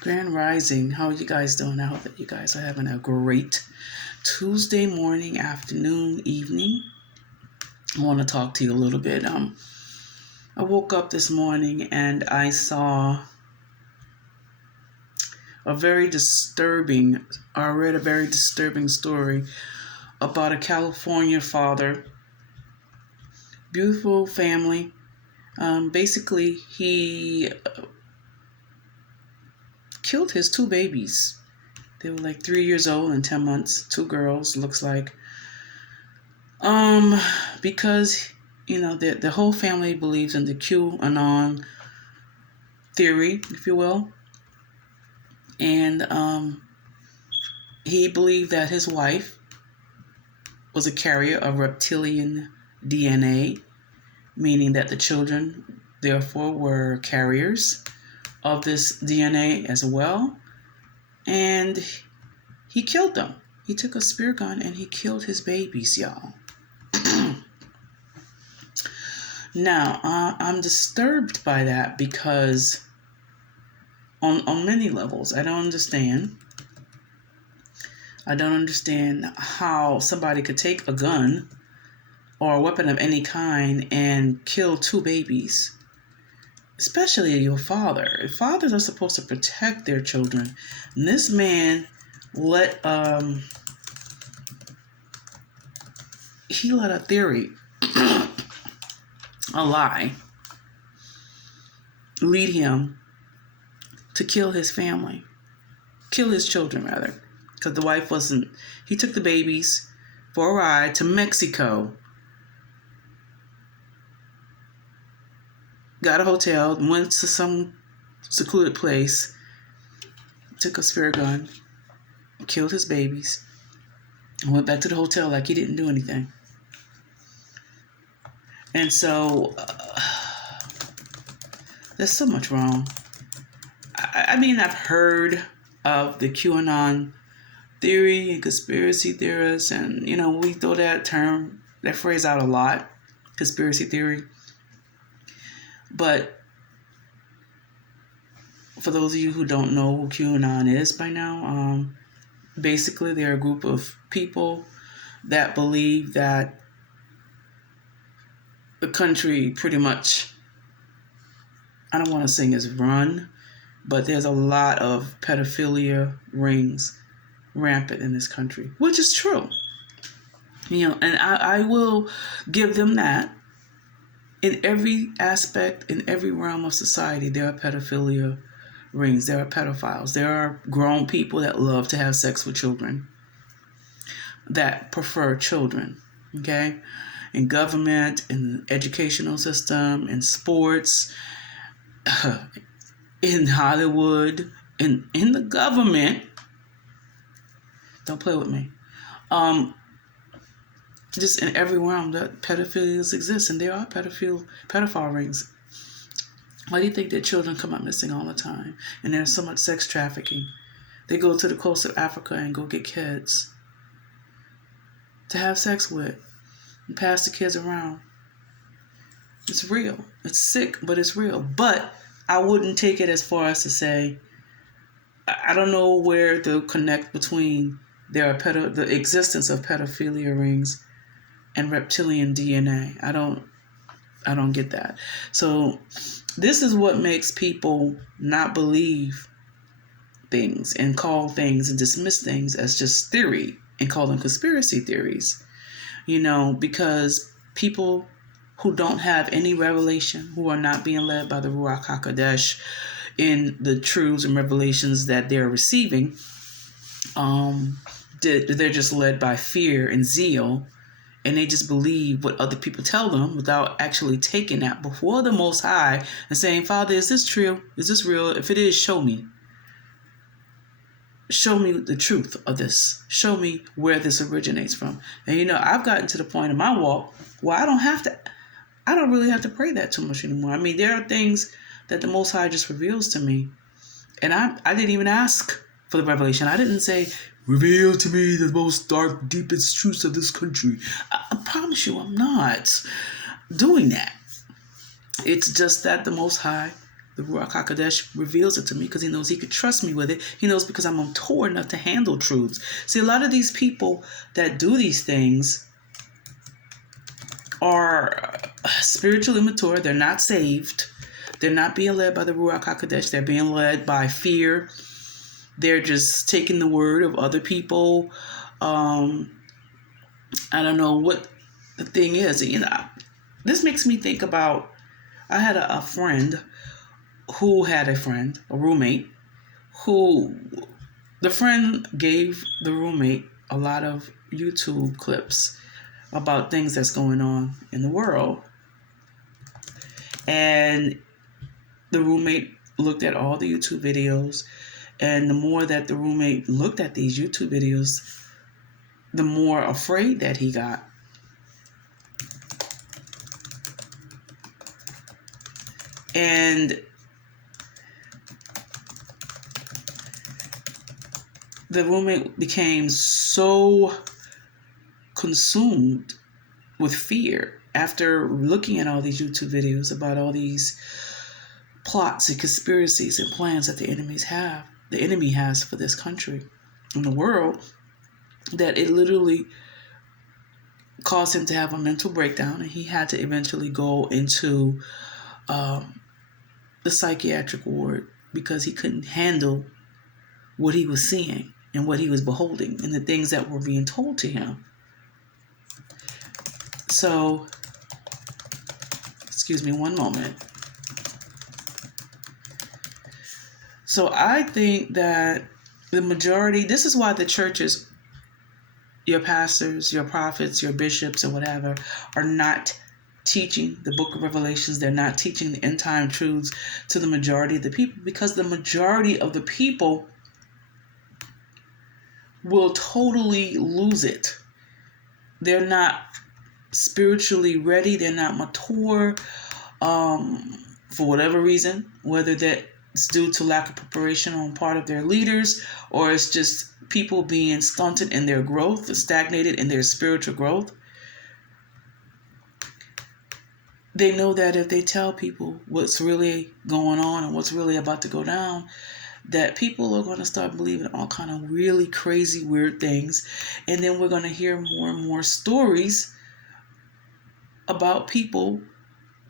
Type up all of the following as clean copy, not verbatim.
Grand Rising. How are you guys doing? I hope that you guys are having a great Tuesday morning, afternoon, evening. I want to talk to you a little bit. I woke up this morning and I saw I read a very disturbing story about a California father, beautiful family. Basically, he killed his two babies. They were like 3 years old and 10 months. Two girls, looks like. Because, the whole family believes in the Q-Anon theory, if you will. And he believed that his wife was a carrier of reptilian DNA, meaning that the children, therefore, were carriers of this DNA as well. And he killed them. He took a spear gun and he killed his babies, y'all. Now, I'm disturbed by that because on many levels, I don't understand how somebody could take a gun or a weapon of any kind and kill two babies, especially your father. Fathers are supposed to protect their children. And this man let a theory, a lie, lead him to kill his family, kill his children rather, because the wife wasn't. He took the babies for a ride to Mexico, got a hotel, went to some secluded place, took a spear gun, killed his babies, and went back to the hotel like he didn't do anything. And so there's so much wrong. I mean, I've heard of the QAnon theory and conspiracy theorists, and, we throw that phrase out a lot, conspiracy theory. But for those of you who don't know who QAnon is by now, basically they're a group of people that believe that the country pretty much, I don't want to say is run, but there's a lot of pedophilia rings rampant in this country, which is true. And I will give them that. In every aspect, in every realm of society, there are pedophilia rings. There are pedophiles. There are grown people that love to have sex with children, that prefer children, okay? In government, in the educational system, in sports, in Hollywood, in the government. Don't play with me. Just in every realm that pedophiles exist, and there are pedophile rings. Why do you think that children come up missing all the time? And there's so much sex trafficking. They go to the coast of Africa and go get kids to have sex with and pass the kids around. It's real. It's sick, but it's real. But I wouldn't take it as far as to say, I don't know where the connect between the existence of pedophilia rings and reptilian DNA. I don't get that. So this is what makes people not believe things and call things and dismiss things as just theory and call them conspiracy theories. Because people who don't have any revelation, who are not being led by the Ruach HaKodesh in the truths and revelations that they're receiving, they're just led by fear and zeal, and they just believe what other people tell them without actually taking that before the Most High and saying, Father, is this true? Is this real? If it is, show me. Show me the truth of this. Show me where this originates from. And I've gotten to the point in my walk where I don't really have to pray that too much anymore. I mean, there are things that the Most High just reveals to me. And I didn't even ask for the revelation. I didn't say, reveal to me the most dark, deepest truths of this country. I promise you I'm not doing that. It's just that the Most High The Ruach HaKodesh reveals it to me because he knows he could trust me with it. He knows because I'm mature enough to handle truths. See, a lot of these people that do these things are spiritually immature. They're not saved. They're not being led by the Ruach HaKodesh. They're being led by fear. They're just taking the word of other people. I don't know what the thing is. This makes me think about, I had a friend who had a roommate, who the friend gave the roommate a lot of YouTube clips about things that's going on in the world. And the roommate looked at all the YouTube videos, and the more that the roommate looked at these YouTube videos, the more afraid that he got. And the roommate became so consumed with fear after looking at all these YouTube videos about all these plots and conspiracies and plans that the enemy has for this country and the world, that it literally caused him to have a mental breakdown, and he had to eventually go into the psychiatric ward because he couldn't handle what he was seeing and what he was beholding and the things that were being told to him. So, excuse me one moment. So I think that the majority, this is why the churches, your pastors, your prophets, your bishops, and whatever, are not teaching the book of Revelations. They're not teaching the end time truths to the majority of the people, because the majority of the people will totally lose it. They're not spiritually ready. They're not mature for whatever reason, whether that's due to lack of preparation on part of their leaders, or it's just people being stunted in their growth, stagnated in their spiritual growth. They know that if they tell people what's really going on and what's really about to go down, that people are going to start believing all kind of really crazy, weird things. And then we're going to hear more and more stories about people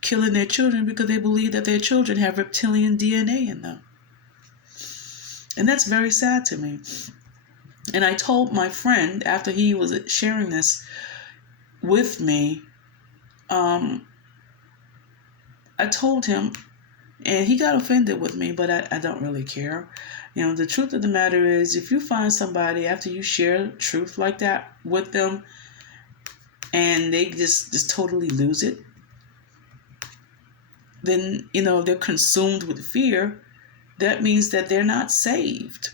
killing their children because they believe that their children have reptilian DNA in them. And that's very sad to me. And I told my friend, after he was sharing this with me, I told him, and he got offended with me, but I don't really care. The truth of the matter is, if you find somebody after you share truth like that with them and they just totally lose it, then, they're consumed with fear. That means that they're not saved.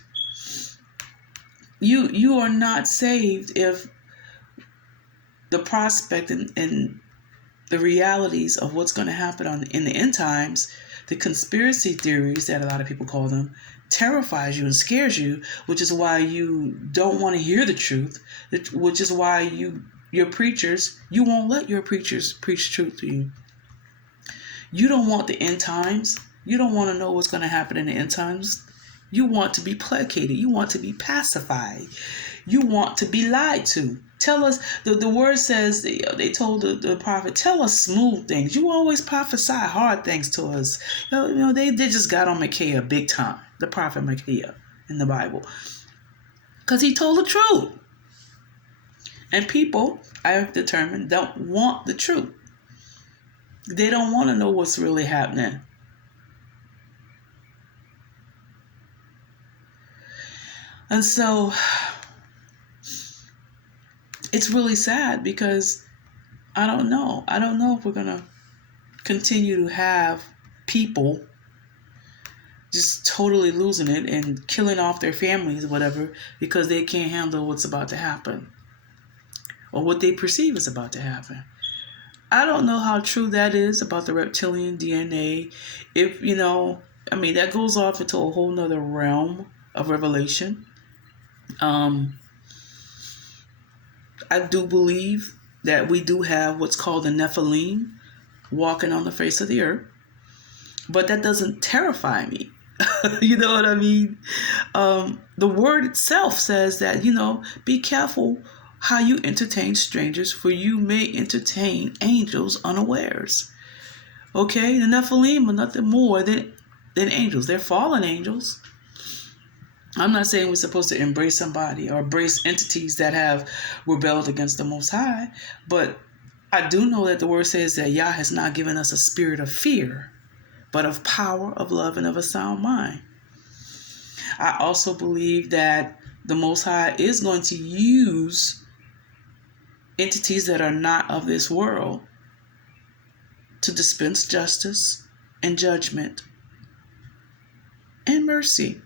You are not saved if the prospect and the realities of what's going to happen in the end times, the conspiracy theories that a lot of people call them, terrifies you and scares you, which is why you don't want to hear the truth, which is why you won't let your preachers preach truth to you. You don't want the end times. You don't want to know what's going to happen in the end times. You want to be placated. You want to be pacified. You want to be lied to. Tell us, the word says, they told the prophet, tell us smooth things. You always prophesy hard things to us. They just got on Micaiah big time, the prophet Micaiah in the Bible. Because he told the truth. And people, I have determined, don't want the truth. They don't want to know what's really happening. And so it's really sad because I don't know. I don't know if we're going to continue to have people just totally losing it and killing off their families or whatever because they can't handle what's about to happen or what they perceive is about to happen. I don't know how true that is about the reptilian DNA. If, that goes off into a whole nother realm of revelation. I do believe that we do have what's called the Nephilim walking on the face of the earth. But that doesn't terrify me. You know what I mean? The word itself says that, be careful how you entertain strangers, for you may entertain angels unawares. Okay? The Nephilim are nothing more than angels. They're fallen angels. I'm not saying we're supposed to embrace somebody or embrace entities that have rebelled against the Most High, but I do know that the word says that Yah has not given us a spirit of fear, but of power, of love, and of a sound mind. I also believe that the Most High is going to use entities that are not of this world to dispense justice and judgment and mercy.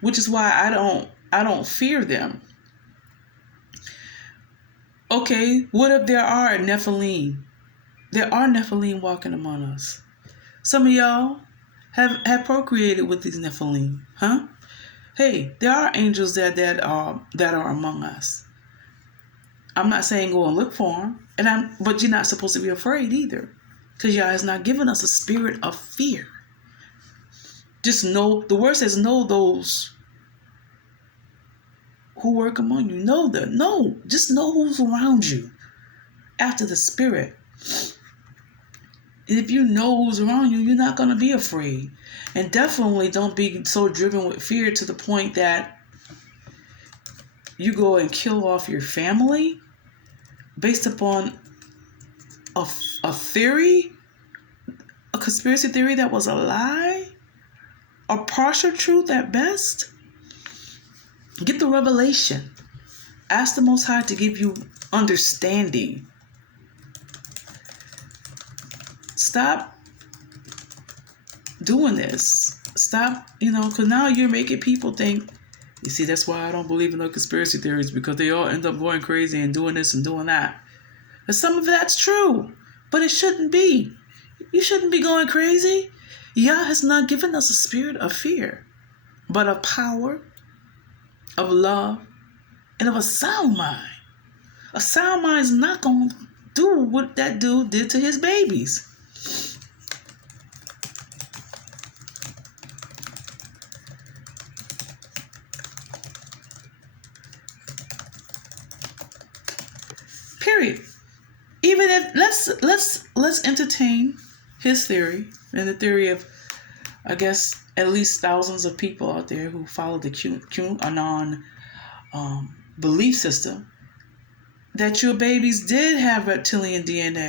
Which is why I don't fear them. Okay, what if there are Nephilim? There are Nephilim walking among us. Some of y'all have procreated with these Nephilim, huh? Hey, there are angels that are among us. I'm not saying go and look for them, but you're not supposed to be afraid either, because Yah has not given us a spirit of fear. Just know, the word says, know those who work among you. Just know who's around you after the spirit. And if you know who's around you, you're not going to be afraid. And definitely don't be so driven with fear to the point that you go and kill off your family based upon a theory, a conspiracy theory that was a lie, a partial truth at best. Get the revelation. Ask the Most High to give you understanding. Stop doing this. Stop, because now you're making people think, you see, that's why I don't believe in no conspiracy theories, because they all end up going crazy and doing this and doing that. And some of that's true, but it shouldn't be. You shouldn't be going crazy. Yah has not given us a spirit of fear, but of power, of love, and of a sound mind. A sound mind is not going to do what that dude did to his babies. Period. Even if let's entertain his theory and the theory of, I guess, at least thousands of people out there who follow the Q-Anon belief system, that your babies did have reptilian DNA.